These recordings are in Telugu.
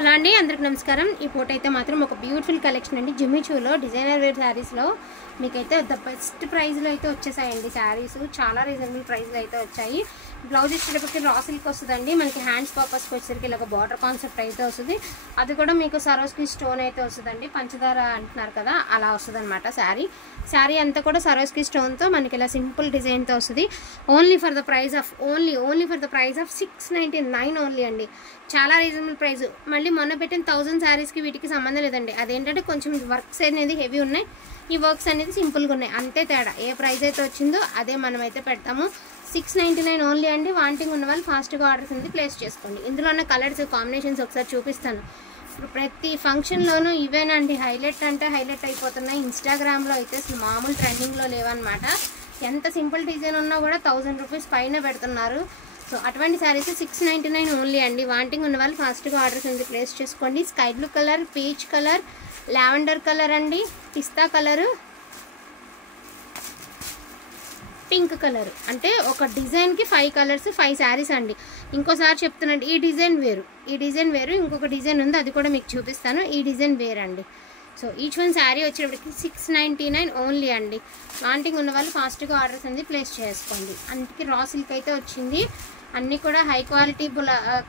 హలో అండి, అందరికి నమస్కారం. ఈ ఫోటో అయితే మాత్రం ఒక బ్యూటిఫుల్ కలెక్షన్ అండి. జిమ్మీ చూలో డిజైనర్ వేర్ శారీస్లో మీకైతే ద బెస్ట్ ప్రైస్లో అయితే వచ్చేసాయండి. శారీస్ చాలా రీజనబుల్ ప్రైస్లో అయితే వచ్చాయి. బ్లౌజ్ ఇచ్చేటప్పటికి రా సిల్క్ వస్తుందండి. మనకి హ్యాండ్స్ పర్పస్కి వచ్చేసరికి ఇలా బార్డర్ కాన్సెప్ట్ అయితే వస్తుంది. అది కూడా మీకు సరోస్కి స్టోన్ అయితే వస్తుందండి. పంచదార అంటున్నారు కదా, అలా వస్తుంది అనమాట. శారీ అంతా కూడా సరోస్కి స్టోన్తో మనకి ఇలా సింపుల్ డిజైన్తో వస్తుంది. Only for the price of 699 only అండి. చాలా రీజనబుల్ ప్రైస్. మళ్ళీ మొన్న పెట్టిన 1000 శారీస్కి వీటికి సంబంధం లేదండి. అదేంటంటే కొంచెం వర్క్స్ అనేది హెవీ ఉన్నాయి, ఈ వర్క్స్ అనేది సింపుల్గా ఉన్నాయి, అంతే తేడా. ఏ ప్రైస్ అయితే వచ్చిందో అదే మనం అయితే పెడతాము. 699 ఓన్లీ అండి. వాంటింగ్ ఉన్న వాళ్ళు ఫాస్ట్గా ఆర్డర్స్ అనేది ప్లేస్ చేసుకోండి. ఇందులో ఉన్న కలర్స్ కాంబినేషన్స్ ఒకసారి చూపిస్తాను. ఇప్పుడు ప్రతి ఫంక్షన్లోనూ ఇవేనండి హైలైట్ అంటే హైలైట్ అయిపోతున్నాయి. ఇన్స్టాగ్రామ్లో అయితే అసలు మామూలు ట్రెండింగ్లో లేవన్నమాట. ఎంత సింపుల్ డిజైన్ ఉన్నా కూడా 1000 రూపీస్ పైన పెడుతున్నారు. సో అటువంటి శారీస్ 699 ఓన్లీ అండి. వాంటింగ్ ఉన్న వాళ్ళు ఫాస్ట్గా ఆర్డర్స్ అనేది ప్లేస్ చేసుకోండి. Sky blue colour, peach colour, lavender colour అండి, పిస్తా కలరు, పింక్ కలర్. అంటే ఒక డిజైన్కి 5 కలర్స్ 5 శారీస్ అండి. ఇంకోసారి చెప్తున్నాండి, ఈ డిజైన్ వేరు, ఇంకొక డిజైన్ ఉంది, అది కూడా మీకు చూపిస్తాను. ఈ డిజైన్ వేరు అండి. సో ఈచ్ వన్ శారీ వచ్చేటప్పటికి 699 ఓన్లీ అండి. వాంటింగ్ ఉన్న వాళ్ళు ఫాస్ట్గా ఆర్డర్స్ అనేది ప్లేస్ చేసుకోండి. అందుకే రా సిల్క్ అయితే వచ్చింది. అన్నీ కూడా హై క్వాలిటీ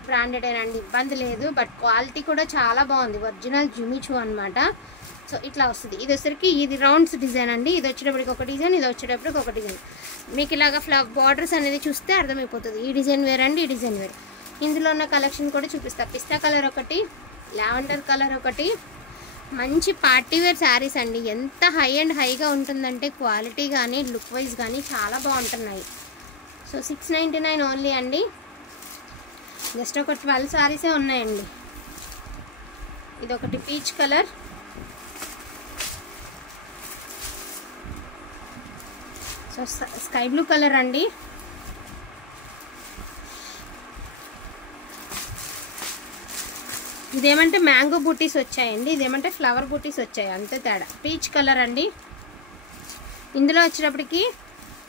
బ్రాండెడ్ అండి, ఇబ్బంది లేదు. బట్ క్వాలిటీ కూడా చాలా బాగుంది. ఒరిజినల్ జిమ్మీ చూ అనమాట. సో ఇట్లా వస్తుంది. ఇది వచ్చేసరికి ఇది రౌండ్స్ డిజైన్ అండి. ఇది వచ్చేటప్పటికి ఒక డిజైన్, ఇది వచ్చేటప్పటికి ఒక డిజైన్. మీకు ఇలాగ బార్డర్స్ అనేది చూస్తే అర్థమైపోతుంది. ఈ డిజైన్ వేర్ అండి, ఈ డిజైన్ వేర్. ఇందులో ఉన్న కలెక్షన్ కూడా చూపిస్తా. పిస్తా కలర్ ఒకటి, లావెండర్ కలర్ ఒకటి. మంచి పార్టీవేర్ శారీస్ అండి. ఎంత హై అండ్ హైగా ఉంటుందంటే క్వాలిటీ కానీ లుక్ వైజ్ కానీ చాలా బాగుంటున్నాయి. సో 699 ఓన్లీ అండి. జస్ట్ ఒక 12 శారీసే ఉన్నాయండి. ఇది ఒకటి peach colour, so sky blue colour అండి. ఇదేమంటే మ్యాంగో బూటీస్ వచ్చాయండి, ఇదేమంటే ఫ్లవర్ బూటీస్ వచ్చాయి, అంతే తేడా. పీచ్ కలర్ అండి. ఇందులో వచ్చేటప్పటికి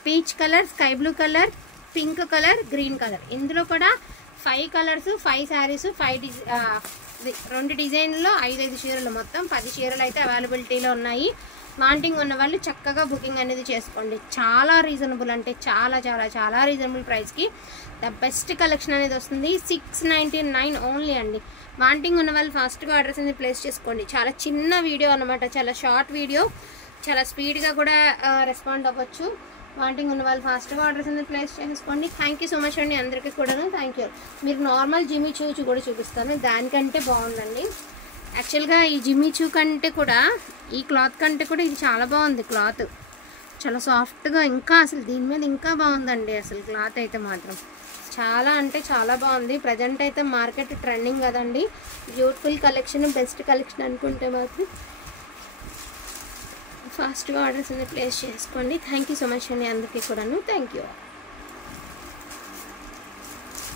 peach colour, sky blue colour, pink colour, green colour. ఇందులో కూడా 5 కలర్స్ 5 శారీస్ 2 డిజైన్లో 5 చీరలు, మొత్తం 10 చీరలు అయితే అవైలబిలిటీలో ఉన్నాయి. వాంటింగ్ ఉన్న వాళ్ళు చక్కగా బుకింగ్ అనేది చేసుకోండి. చాలా రీజనబుల్, అంటే చాలా చాలా చాలా రీజనబుల్ ప్రైస్కి ద బెస్ట్ కలెక్షన్ అనేది వస్తుంది. 699 ఓన్లీ అండి. వాంటింగ్ ఉన్న వాళ్ళు ఫాస్ట్గా ఆర్డర్స్ అనేది ప్లేస్ చేసుకోండి. చాలా చిన్న వీడియో అనమాట, చాలా షార్ట్ వీడియో, చాలా స్పీడ్గా కూడా రెస్పాండ్ అవ్వచ్చు. వాంటింగ్ ఉన్న వాళ్ళు ఫాస్ట్గా ఆర్డర్స్ అనేది ప్లేస్ చేసుకోండి. థ్యాంక్ యూ సో మచ్ అండి అందరికీ కూడాను. Thank you. మీరు నార్మల్ జిమ్మీ చూ కూడా చూపిస్తాను, దానికంటే బాగుందండి. యాక్చువల్గా ఈ జిమ్మీ చూ కంటే కూడా, ఈ క్లాత్ కంటే కూడా ఇది చాలా బాగుంది. క్లాత్ చాలా సాఫ్ట్గా, ఇంకా అసలు దీని మీద ఇంకా బాగుందండి. అసలు క్లాత్ అయితే మాత్రం చాలా అంటే చాలా బాగుంది. ప్రజెంట్ అయితే మార్కెట్ ట్రెండింగ్ కదండి. బ్యూటిఫుల్ కలెక్షన్, బెస్ట్ కలెక్షన్ అనుకుంటే మాత్రం ఫాస్ట్గా ఆర్డర్స్ అనేది ప్లేస్ చేసుకోండి. థ్యాంక్ యూ సో మచ్ అండి అందరికీ కూడాను. Thank you.